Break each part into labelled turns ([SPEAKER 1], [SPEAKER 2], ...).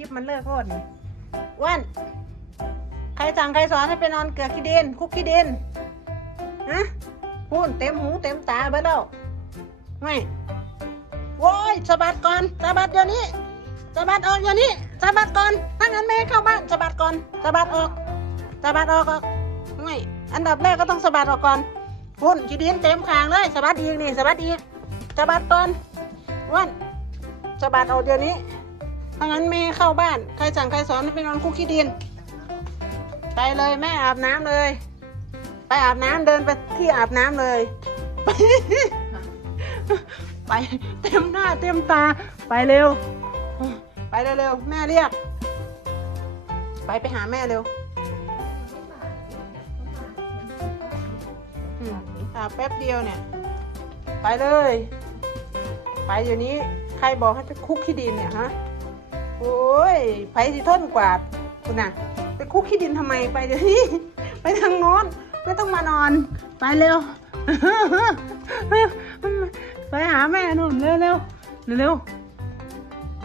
[SPEAKER 1] ลิปมันเลิกโทษนี่อ้วันใครสั่งใครสอนให้ไปนอนเกลือขี้ดิน คุกขี้ดินฮะพูนเต็มหูเต็มตาเบิดแล้วไม่โว้ยสะบัดก่อนสะบัดเดี๋ยวนี้สะบัดออกเดี๋ยวนี้สะบัดก่อนถ้างั้นไม่ให้เข้าบ้านสะบัดก่อนสะบัดออกสะบัดออกออกไม่อันดับแรกก็ต้องสะบัดออกก่อนพุ่นขี้ดินเต็มคางเลยสะบัดอีกนี่สะบัดอีกสะบัดก่อนวันสะบัดออกเดี๋ยวนี้ ถ้างั้นไม่เข้าบ้าน ใครสั่งใครสอนไปนอนคุกขี้ดิน ไปเลยแม่อาบน้ำเลย ไปอาบน้ำเดินไปที่อาบน้ำเลย ไปเต็มหน้าเต็มตาไปเร็ว ไปเร็วๆแม่เรียก ไปไปหาแม่เร็วอืมอาบแป๊บเดียวเนี่ย ไปเลย ไปอยู่นี้ใครบอกให้ไปคุกขี้ดินเนี่ยฮะ โอ้ยไปสิทนกวาดคุณน่ะ ไปคุกขี้ดินทำไมไปเดี๋ยวนี้ไปทางโน้นไม่ต้องมานอน ไปเร็ว ไปหาแม่นู่นเร็วเร็วเร็ว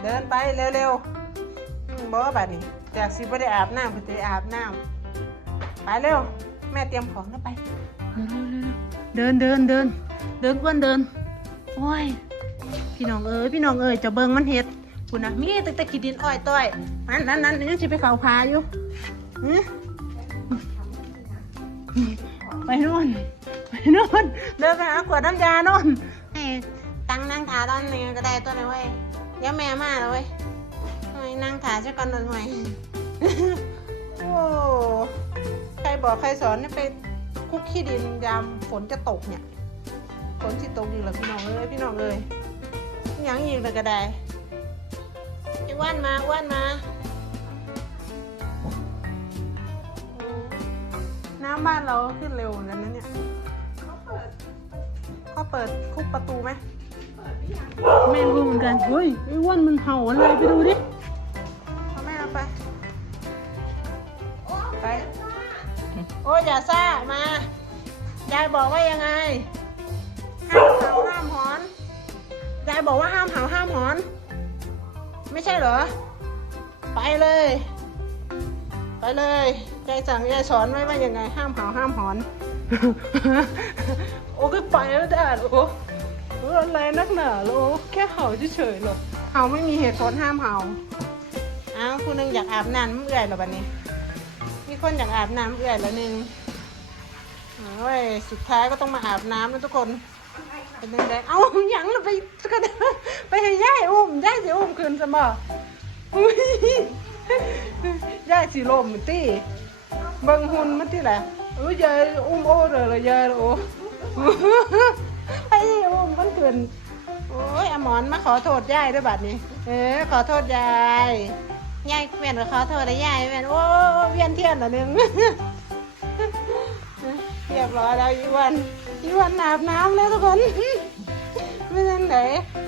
[SPEAKER 1] เดินไปเร็วเร็วบอกว่าบัดนี้จากสิบ่ได้อาบน้ำไปได้อาบน้ำไปเร็ว แม่เตรียมของแล้วไปเร็วเร็วเดินเดินเดินเดินอ้วนเดินโอ้ยพี่น้องเอ้ยพี่น้องเอ้ยเจะเบิ่งมันเห็ด คุณนะมีแต่แต่กินดินอ้อยต้อยนั่นนั่นนั่นยังสิไปเขาพาอยู่ไปนู่นไปนู่นเดินไปหาขวดน้ำยานู่นตั้งนั่งขาตอนนี้ก็ได้ตัวนี้เว้ยเดี๋ยวแม่มาแล้วเว้ยนั่งขาซะก่อนหน่อยโอ้ใครบอกใครสอนให้ไปคุกขี้ดินยามฝนจะตกเนี่ยฝนสิตกอยู่แล้วพี่น้องเอ้ยพี่น้องเอ้ยยังอีกเลยก็ได้ ไอ้ว่านมาอ้ว่านมาโอ้น้ำบ้านเราขึ้นเร็วเหมือนกันนะเนี่ยเขาเปิดคุกประตูไหมไม่รู้เหมือนกันเฮ้ยไอ้อ้ว่านมันเห่าอะไรไปดูดิเอาแม่เอาไปไป โอ้ยอย่าซ่า มา ยายบอกว่ายังไง ห้ามเห่าห้ามหอน ยายบอกว่าห้ามเห่าห้ามหอน ไม่ใช่เหรอ ไปเลย ไปเลยยายสั่งยายสอนไว้ว่ายังไง ห้ามเห่าห้ามหอน โอ้ก็ไปแล้วได้เหรอโอ้โอ้อะไรนักหนาเหรอโอ้แค่เห่าเฉยๆเหรอเห่าไม่มีเหตุผลห้ามเห่าอ้าวคุณนึงอยากอาบน้ำเอื่อยเหรอบัดนี้ มีคนอยากอาบน้ำเอื่อยแล้วนึงโอ้ยสุดท้ายก็ต้องมาอาบน้ำนะทุกคน เป็นแดงๆเอ้าหยังเราไปก็ไปให้ย่ายอุ้มย่ายสิอุ้มคืนซะบ่อุ้ยย่ายสิลมตี้เบิ่งหุ่นมันที่แหละเอ้ยยายอุ้มโอ้เลยละยายโอ้ไอ้อุ้มมันคืนโอ้ยอมอนมาขอโทษยายด้วยบัดนี้ เออขอโทษยายยายเวียนขอโทษแล้วยายเวียนโอ้เวียนเทียนละหนึงเรียบร้อยแล้วอีวัน อีวันอาบน้ำแล้วทุกคนไม่ทันไหน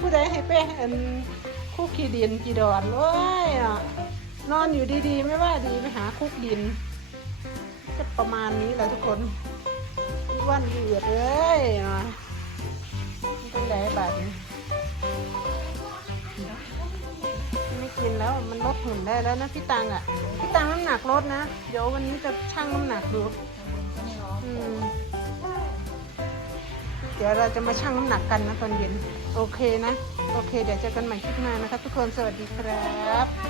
[SPEAKER 1] ผู้ใดให้ไปอันคุกขี้ดินกี่ดอนโอ้ยนอนอยู่ดีๆ ไม่ว่าดีไปหาคุกดินจะประมาณนี้แหละทุกคนอีวันเอือดเอ้ยเนาะมันเป็นไหนบาดไม่กินแล้วมันลดหุ่นได้แล้วนะพี่ตังอะ พี่ตังน้ำหนักลดนะ เดี๋ยววันนี้จะชั่งน้ำหนักดูอืม เดี๋ยวเราจะมาชั่งน้ำหนักกันนะตอนเย็น โอเคนะ โอเค เดี๋ยวเจอกันใหม่คลิปหน้านะครับทุกคน สวัสดีครับ